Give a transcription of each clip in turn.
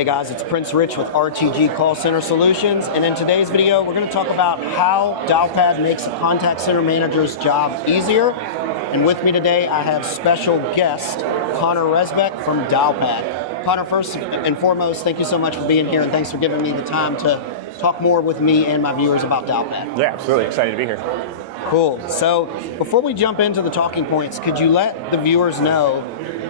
Hey guys, it's Prince Rich with RTG Call Center Solutions, and in today's video, we're going to talk about how Dialpad makes a contact center manager's job easier. And with me today, I have special guest, Connor Revsbeck from Dialpad. Connor, first and foremost, thank you so much for being here, and thanks for giving me the time to talk more with me and my viewers about Dialpad. Yeah, absolutely. Excited to be here. Cool. So before we jump into the talking points, could you let the viewers know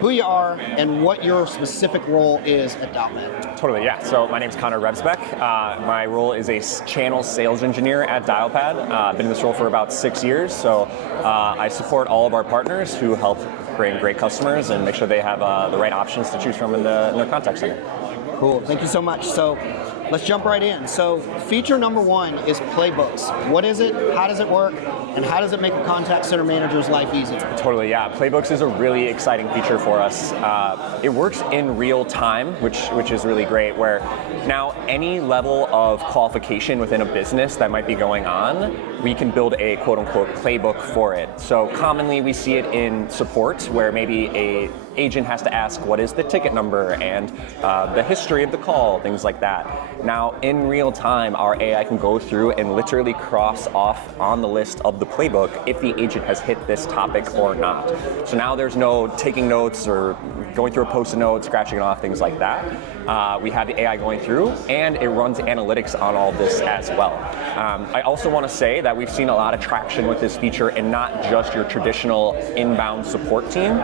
who you are and what your specific role is at Dialpad? Totally, yeah. So my name is Connor Revsbeck. My role is a channel sales engineer at Dialpad. I've been in this role for about 6 years, so I support all of our partners who help bring great customers and make sure they have the right options to choose from in their contact center. Cool, thank you so much. So let's jump right in. So feature number one is Playbooks. What is it, how does it work, and how does it make a contact center manager's life easier? Totally, yeah. Playbooks is a really exciting feature for us. It works in real time, which is really great, where now any level of qualification within a business that might be going on, we can build a quote-unquote playbook for it. So commonly we see it in support, where maybe a agent has to ask what is the ticket number and the history of the call, things like that. Now, in real time, our AI can go through and literally cross off on the list of the playbook if the agent has hit this topic or not. So now there's no taking notes or going through a post-it note, scratching it off, things like that. We have the AI going through, and it runs analytics on all this as well. I also want to say that we've seen a lot of traction with this feature, and not just your traditional inbound support team,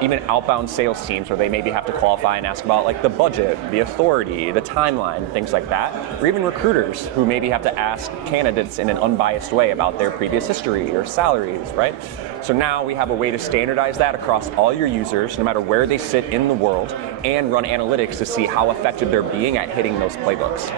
even outbound sales teams where they maybe have to qualify and ask about like the budget, the authority, the timeline, things like that, or even recruiters who maybe have to ask candidates in an unbiased way about their previous history or salaries, right? So now we have a way to standardize that across all your users, no matter where they sit in the world, and run analytics to see how effective they're being at hitting those playbooks.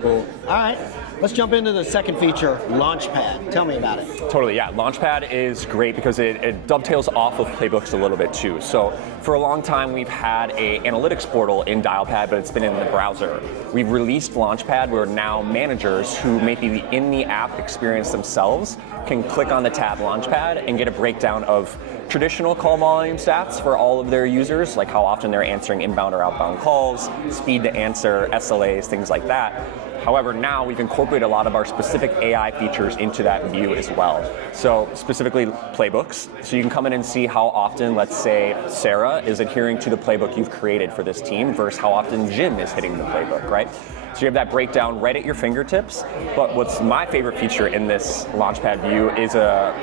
Cool. All right. Let's jump into the second feature, Launchpad. Tell me about it. Totally, yeah. Launchpad is great because it dovetails off of Playbooks a little bit too. So for a long time, we've had an analytics portal in Dialpad, but it's been in the browser. We've released Launchpad, where now managers who may be in the app experience themselves can click on the tab Launchpad and get a breakdown of traditional call volume stats for all of their users, like how often they're answering inbound or outbound calls, speed to answer, SLAs, things like that. However, now we've incorporated a lot of our specific AI features into that view as well. So specifically Playbooks. So you can come in and see how often, let's say, Sarah is adhering to the playbook you've created for this team versus how often Jim is hitting the playbook, right? So you have that breakdown right at your fingertips. But what's my favorite feature in this Launchpad view is a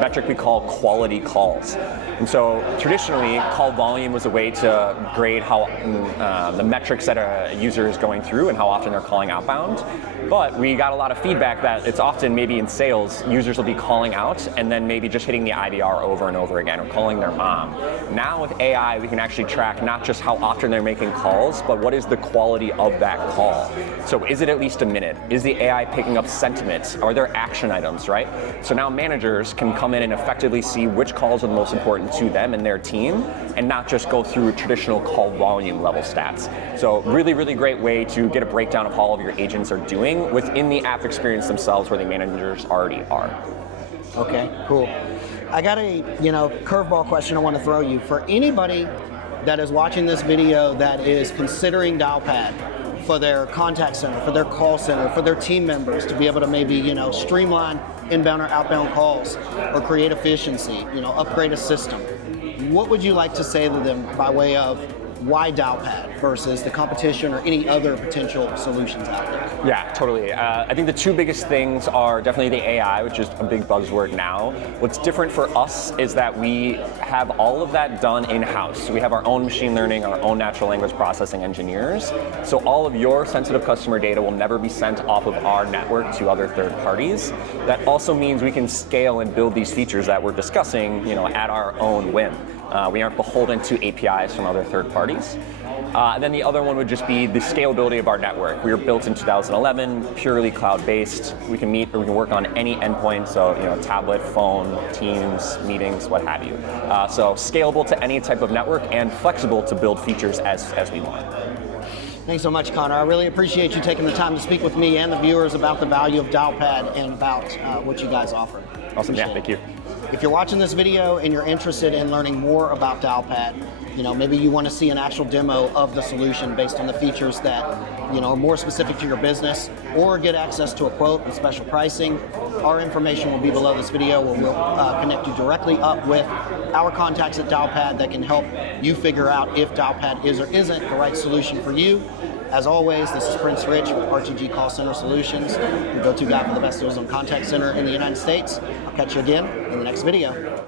metric we call quality calls. And so traditionally, call volume was a way to grade how the metrics that a user is going through and how often they're calling outbound. But we got a lot of feedback that it's often maybe in sales, users will be calling out and then maybe just hitting the IVR over and over again or calling their mom. Now with AI, we can actually track not just how often they're making calls, but what is the quality of that call. So is it at least a minute? Is the AI picking up sentiment? Are there action items, right? So now managers can come in and effectively see which calls are the most important to them and their team, and not just go through traditional call volume level stats. So really, really great way to get a breakdown of how all of your agents are doing within the app experience themselves where the managers already are. Okay, cool. I got a curveball question I want to throw you. For anybody that is watching this video that is considering Dialpad for their contact center, for their call center, for their team members to be able to maybe streamline inbound or outbound calls or create efficiency, upgrade a system, what would you like to say to them by way of why Dialpad versus the competition or any other potential solutions out there? Yeah, totally. I think the two biggest things are definitely the AI, which is a big buzzword now. What's different for us is that we have all of that done in-house. We have our own machine learning, our own natural language processing engineers. So all of your sensitive customer data will never be sent off of our network to other third parties. That also means we can scale and build these features that we're discussing, at our own whim. We aren't beholden to APIs from other third parties. And then the other one would just be the scalability of our network. We were built in 2011, purely cloud-based. We can meet or we can work on any endpoint, so tablet, phone, Teams, meetings, what have you. So scalable to any type of network and flexible to build features as we want. Thanks so much, Connor. I really appreciate you taking the time to speak with me and the viewers about the value of Dialpad and about what you guys offer. Awesome, yeah, thank you. If you're watching this video and you're interested in learning more about Dialpad, maybe you want to see an actual demo of the solution based on the features that are more specific to your business, or get access to a quote and special pricing, our information will be below this video, where we'll connect you directly up with our contacts at Dialpad that can help you figure out if Dialpad is or isn't the right solution for you. As always, this is Prince Rich with RTG Call Center Solutions, the go-to guy for the best deals on contact center in the United States. I'll catch you again in the next video.